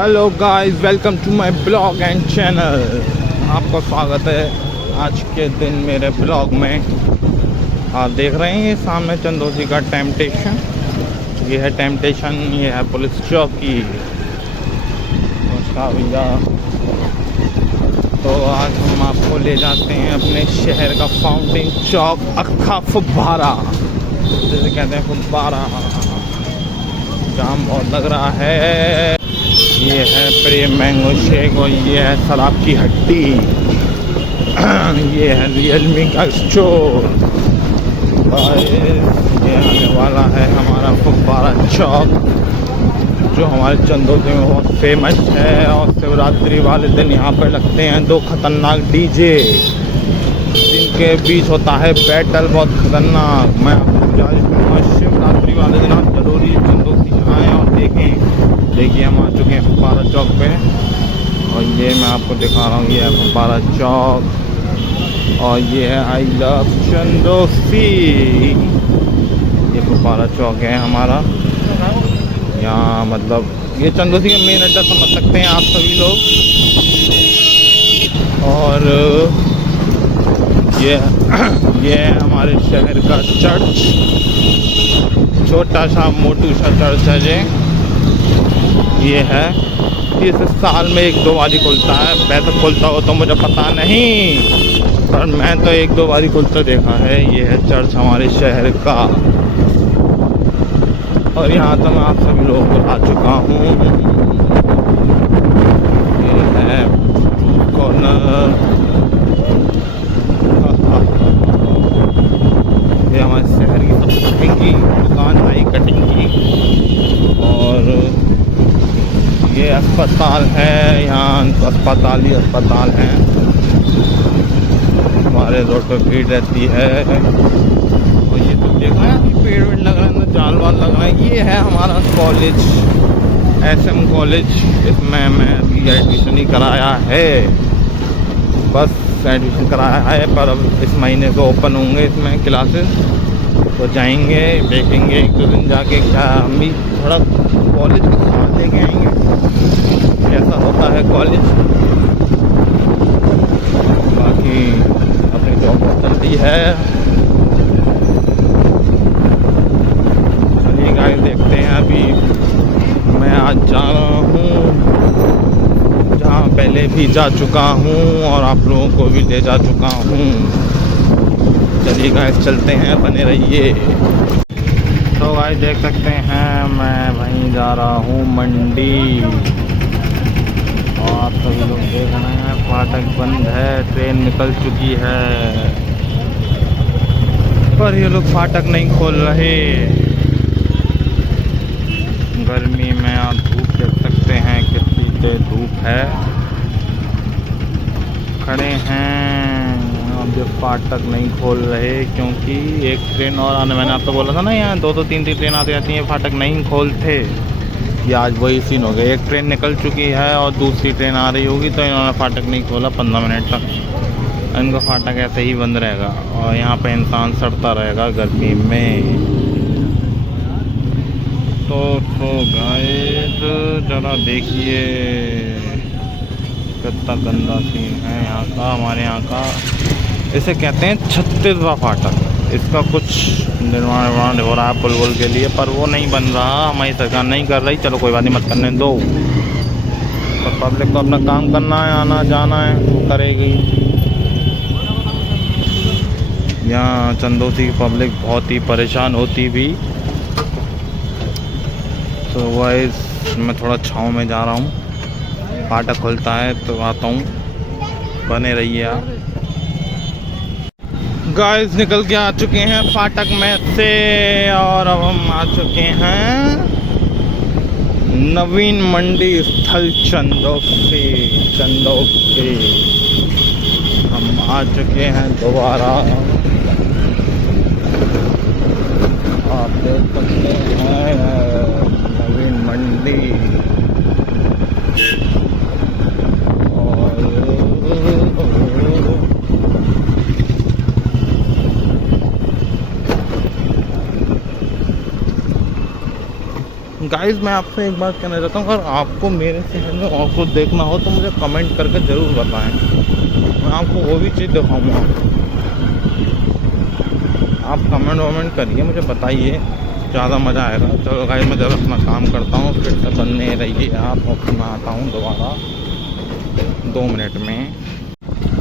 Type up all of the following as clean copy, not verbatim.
Hello guys, welcome to my blog and channel. आपका स्वागत है आज के दिन मेरे ब्लॉग में। आप देख रहे हैं सामने चंदौसी का टेम्पटेशन। ये है टेम्पटेशन, ये है पुलिस चौकी उसका भैया। तो आज हम आपको ले जाते हैं अपने शहर का फाउंटेन चौक, अक्खा फुब्बारा जैसे कहते हैं, फुब्बारा। जाम बहुत लग रहा है। ये है प्रेम मैंगो शेक और ये है शराब की हड्डी। ये है रियलमी का स्टोर। ये आने वाला है हमारा फुब्बारा चौक, जो हमारे चंदौसी में बहुत फेमस है। और शिवरात्रि वाले दिन यहाँ पर लगते हैं दो खतरनाक डीजे, जिनके बीच होता है बैटल बहुत खतरनाक। मैं आपको गुजारिश करूँगा शिवरात्रि वाले दिन आप जरूरी चंदौसी आएँ और देखें। देखिए हम आ चुके हैं फुब्बारा चौक पे और ये मैं आपको दिखा रहा हूँ। ये है फुब्बारा चौक और ये है आई लव चंदौसी। ये फुब्बारा चौक है हमारा। यहाँ मतलब ये चंदौसी का मेन अड्डा समझ सकते हैं आप सभी लोग। और ये है हमारे शहर का चर्च, छोटा सा मोटू सा चर्च है जी। ये है, इस साल में एक दो बारी खुलता है। वैसे खुलता हो तो मुझे पता नहीं, पर मैं तो एक दो बारी खुलता देखा है। ये है चर्च हमारे शहर का और यहाँ तो मैं आप सभी लोगों को आ चुका हूँ। ये है कॉर्नर, ये हमारे शहर की सबसे महंगी दुकान नाई कटिंग की। और ये अस्पताल है, यहाँ अस्पताल ही अस्पताल है। हमारे रोड पर भीड़ रहती है। और ये तो देख रहे हैं पेड़ वेड़ लग रहे हैं, जाल वाल लग रहे हैं। ये है हमारा कॉलेज, SM कॉलेज। इसमें मैं अभी एडमिशन ही कराया है, बस एडमिशन कराया है। पर अब इस महीने से ओपन होंगे इसमें क्लासेस, तो जाएंगे देखेंगे एक दो दिन जाके। क्या हम भी थोड़ा कॉलेज का साथ लेके आएंगे, कैसा होता है कॉलेज। बाकी अपनी जॉब चलती है। चलिए गाइस देखते हैं। अभी मैं आज जा रहा हूँ जहाँ पहले भी जा चुका हूँ और आप लोगों को भी ले जा चुका हूँ। चलिए गाइस चलते हैं, बने रहिए। तो गाइस देख सकते हैं मैं वहीं जा रहा हूँ मंडी। और आप सभी लोग देख रहे हैं फाटक बंद है, ट्रेन निकल चुकी है, पर ये लोग फाटक नहीं खोल रहे। गर्मी में आप धूप देख सकते हैं, कितनी तेज धूप है। खड़े हैं अब, जो फाटक नहीं खोल रहे क्योंकि एक ट्रेन और आने, मैंने आपको बोला था ना यहाँ दो तीन ट्रेन आती जाती हैं, फाटक नहीं खोलते। ये आज वही सीन हो गया, एक ट्रेन निकल चुकी है और दूसरी ट्रेन आ रही होगी, तो इन्होंने फाटक नहीं खोला 15 मिनट तक। इनका फाटक ऐसे ही बंद रहेगा और यहाँ पे इंसान सड़ता रहेगा गर्मी में। तो गाइस जरा देखिए कितना गंदा सीन है यहाँ का। हमारे यहाँ का इसे कहते हैं 36वां फाटक। इसका कुछ निर्माण हो रहा है पुल के लिए, पर वो नहीं बन रहा, हमारी सरकार नहीं कर रही। चलो कोई बात नहीं, मत करने दो। तो पब्लिक को अपना काम करना है, आना जाना है, वो करेगी। यहाँ चंदौसी की पब्लिक बहुत ही परेशान होती भी। तो गाइस मैं थोड़ा छाँव में जा रहा हूँ, फाटक खुलता है तो आता हूँ, बने रहिए आप। गाइस निकल के आ चुके हैं फाटक में से और अब हम आ चुके हैं नवीन मंडी स्थल चंदौसी। हम आ चुके हैं दोबारा। आप देख सकते हैं नवीन मंडी। गाइस मैं आपसे एक बात कहना चाहता हूँ, अगर आपको मेरे शहर में और कुछ देखना हो तो मुझे कमेंट करके ज़रूर बताएं, मैं आपको वो भी चीज़ दिखाऊंगा। आप कमेंट वमेंट करिए, मुझे बताइए, ज़्यादा मज़ा आएगा। चलो गाइस मैं जब अपना काम करता हूँ फिर से बनने रहिए आप, और फिर मैं आता हूँ दोबारा 2 मिनट में।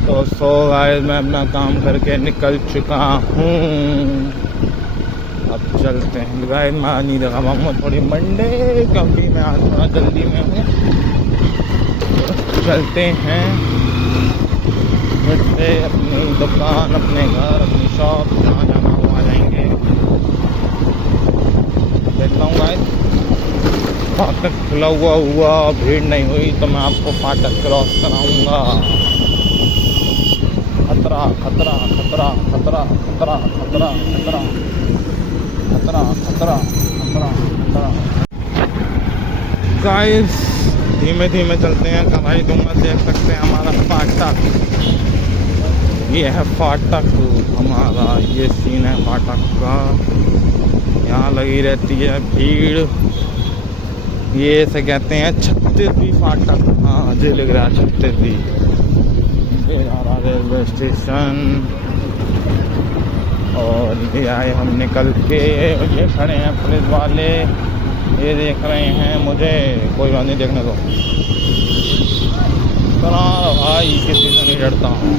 तो गाइस मैं अपना काम करके निकल चुका हूँ, अब चलते हैं। गाइस मैं नहीं दिखा पाऊँगा थोड़ी मंडे, क्योंकि मैं आज थोड़ा जल्दी में हूँ। तो चलते हैं फिर से अपनी दुकान, अपने घर, अपनी शॉप, जहाँ जाना हो आ जाएंगे। देखता हूँ गाइस, फाटक खुला हुआ भीड़ नहीं हुई तो मैं आपको फाटक क्रॉस कराऊंगा। खतरा खतरा खतरा खतरा खतरा खतरा खतरा खतरा खतरा खतरा खतरा। गाइस धीमे धीमे चलते हैं, कमाई दूंगा। देख सकते हैं हमारा फाटक, ये है फाटक हमारा, ये सीन है फाटक का। यहाँ लगी रहती है भीड़, ये से कहते हैं 36 फाटक। हाँ जी लग रहा है 36। ये हमारा रेलवे स्टेशन, और ये आए हम निकल के, ये खड़े हैं पुलिस वाले, ये देख रहे हैं मुझे। कोई बात नहीं, देखने दो। चलो भाई किसी से नहीं डरता हूँ।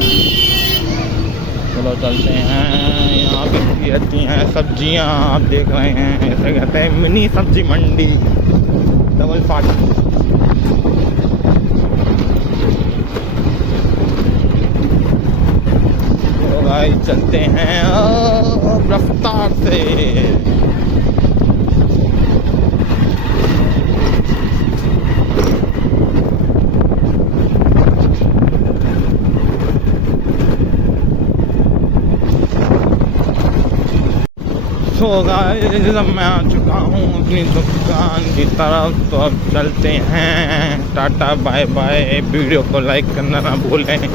चलो चलते हैं। यहाँ पे अच्छी हैं सब्जियाँ, आप देख रहे हैं, ऐसे कहते हैं मिनी सब्जी मंडी डबल फाटक। तो भाई चलते हैं रफ्तार से। तो गाइस मैं आ चुका हूँ अपनी दुकान की तरफ, तो अब चलते हैं। Tata bye bye. वीडियो को लाइक करना ना भूलें,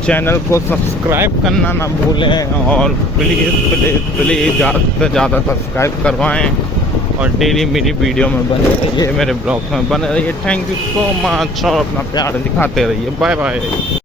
चैनल को सब्सक्राइब करना ना भूलें, और प्लीज़ प्लीज़ प्लीज़ ज़्यादा से ज़्यादा सब्सक्राइब करवाएं, और डेली मेरी वीडियो में बने रहिए, मेरे ब्लॉग में बने रहिए। थैंक यू सो मच, और अपना प्यार दिखाते रहिए। Bye bye.